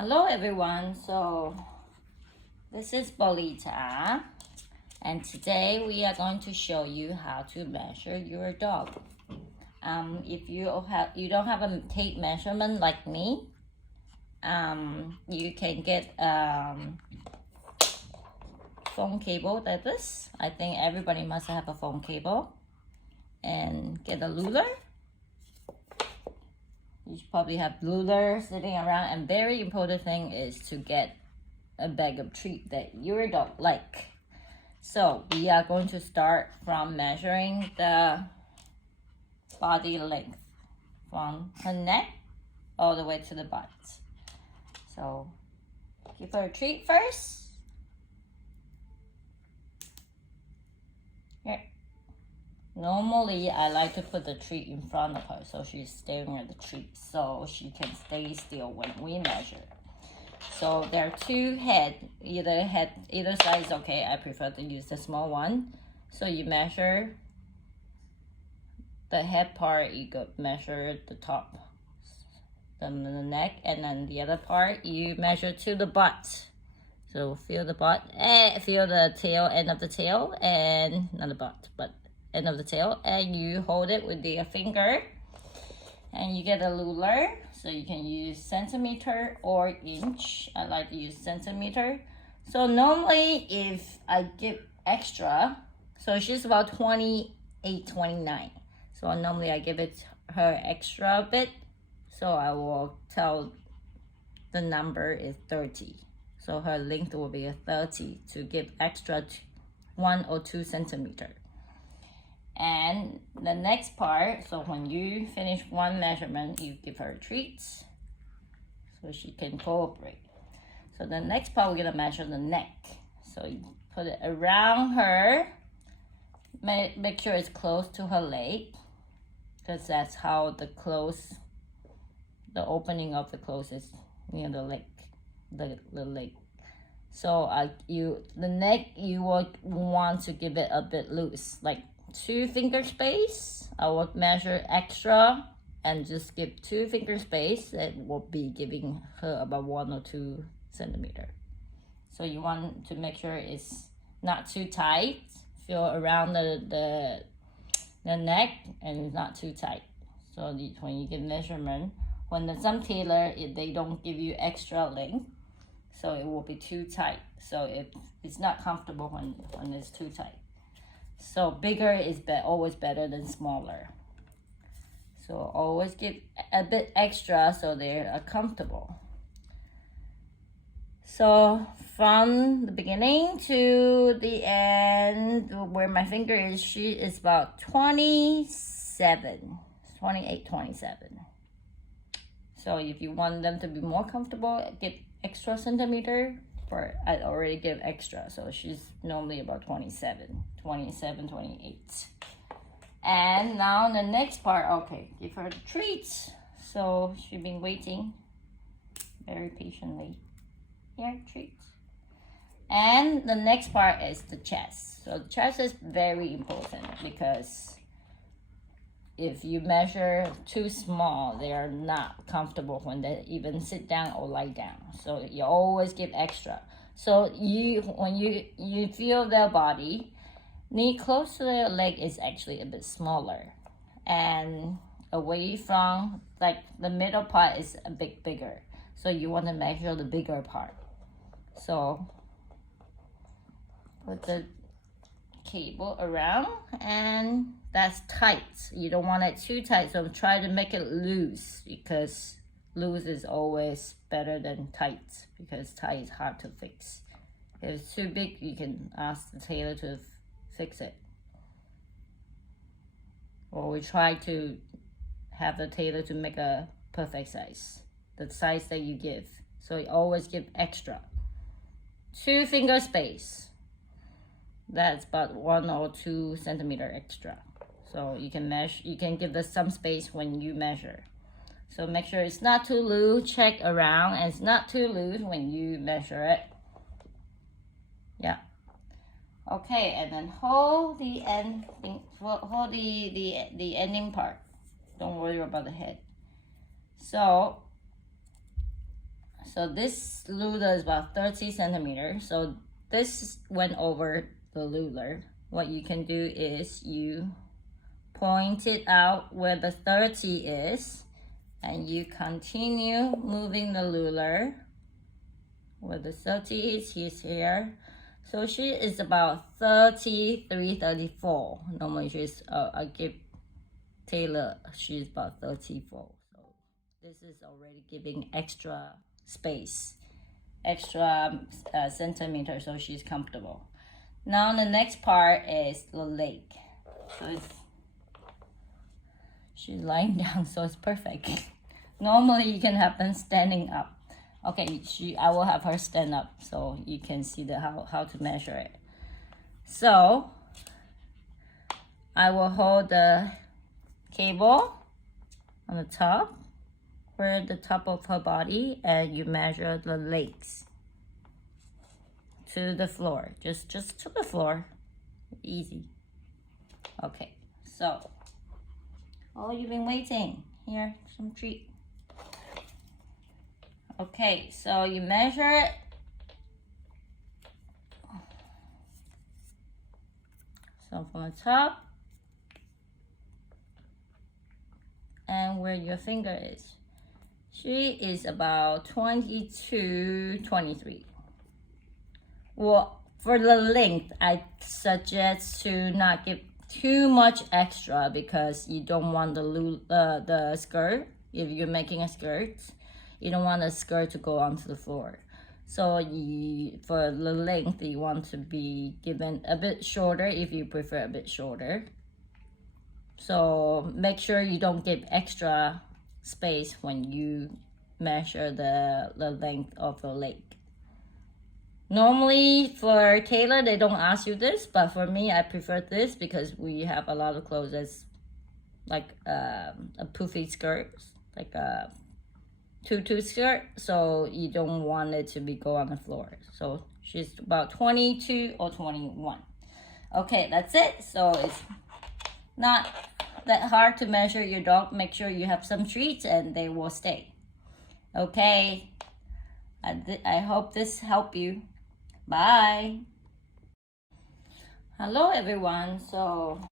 Hello everyone, so this is Bolita, and today we are going to show you how to measure your dog. If you don't have a tape measurement like me, you can get phone cable like this. I think everybody must have a phone cable, and get a ruler. You probably have ruler sitting around, and very important thing is to get a bag of treat that your dog like. So we are going to start from measuring the body length from her neck all the way to the butt. So give her a treat first. Here. Normally, I like to put the treat in front of her so she's staring at the treat so she can stay still when we measure. So there are two head, either side is okay. I prefer to use the small one. So you measure the head part, you go measure the top, the neck, and then the other part you measure to the butt. So feel the butt, feel the tail, end of the tail, and not the butt, but end of the tail, and you hold it with the finger, and you get a ruler. So you can use centimeter or inch. I like to use centimeter. So normally if I give extra, so she's about 28, 29. So normally I give it her extra bit. So I will tell the number is 30. So her length will be a 30 to give extra 1 or 2 centimeter. And the next part, so when you finish one measurement, you give her treats so she can cooperate. So the next part, we're gonna measure the neck. So you put it around her, make sure it's close to her leg, because that's how the opening of the clothes is near the leg, the leg. So the neck, you would want to give it a bit loose, like 2 finger space. I would measure extra and just give 2 finger space. That will be giving her about 1 or 2 centimeter. So you want to make sure it's not too tight. Feel around the neck and it's not too tight. So when you get measurement, when some tailor, they don't give you extra length, so it will be too tight. So it's not comfortable when it's too tight. So bigger is always better than smaller. So always give a bit extra so they're comfortable. So from the beginning to the end, where my finger is, she is about 27, 28, 27. So if you want them to be more comfortable, give extra centimeter. I already give extra, so she's normally about 27, 28. And now the next part, okay, give her the treats. So she's been waiting very patiently. Here, treats. And the next part is the chest. So the chest is very important because if you measure too small, they are not comfortable when they even sit down or lie down. So you always give extra. So when you feel their body, knee close to their leg is actually a bit smaller, and away from, like, the middle part is a bit bigger. So you want to measure the bigger part. So put the cable around, and that's tight. You don't want it too tight, so try to make it loose, because loose is always better than tight, because tight is hard to fix. If it's too big, you can ask the tailor to fix it, or we try to have the tailor to make a perfect size, the size that you give. So you always give extra 2 finger space. That's about 1 or 2 centimeter extra. So you can measure, you can give this some space when you measure. So make sure it's not too loose, check around, and it's not too loose when you measure it. Yeah. Okay, and then hold the end, hold the ending part. Don't worry about the head. So So this ruler is about 30 centimeters. So this went over the ruler. What you can do is you point it out where the 30 is, and you continue moving the ruler where the 30 is. He's here. So she is about 33, 34. Normally she's, I give Taylor, she's about 34. So this is already giving extra space, extra centimeter, so she's comfortable. Now the next part is the leg. So she's lying down, so it's perfect. Normally you can have them standing up. Okay, I will have her stand up so you can see how to measure it. So I will hold the cable on the top, where the top of her body, and you measure the legs to the floor. Just to the floor. Easy. Okay, so you've been waiting. Here, some treat. Okay, so you measure it. So from the top and where your finger is. She is about 22, 23. Well, for the length, I suggest to not give too much extra because you don't want the skirt. If you're making a skirt, you don't want the skirt to go onto the floor. So for the length, you want to be given a bit shorter if you prefer a bit shorter. So make sure you don't give extra space when you measure the length of the leg. Normally for Taylor, they don't ask you this, but for me, I prefer this because we have a lot of clothes that's like a poofy skirt, like a tutu skirt, so you don't want it to go on the floor. So she's about 22 or 21. Okay, that's it. So it's not that hard to measure your dog. Make sure you have some treats and they will stay. Okay, I hope this helped you. Bye. Hello everyone. So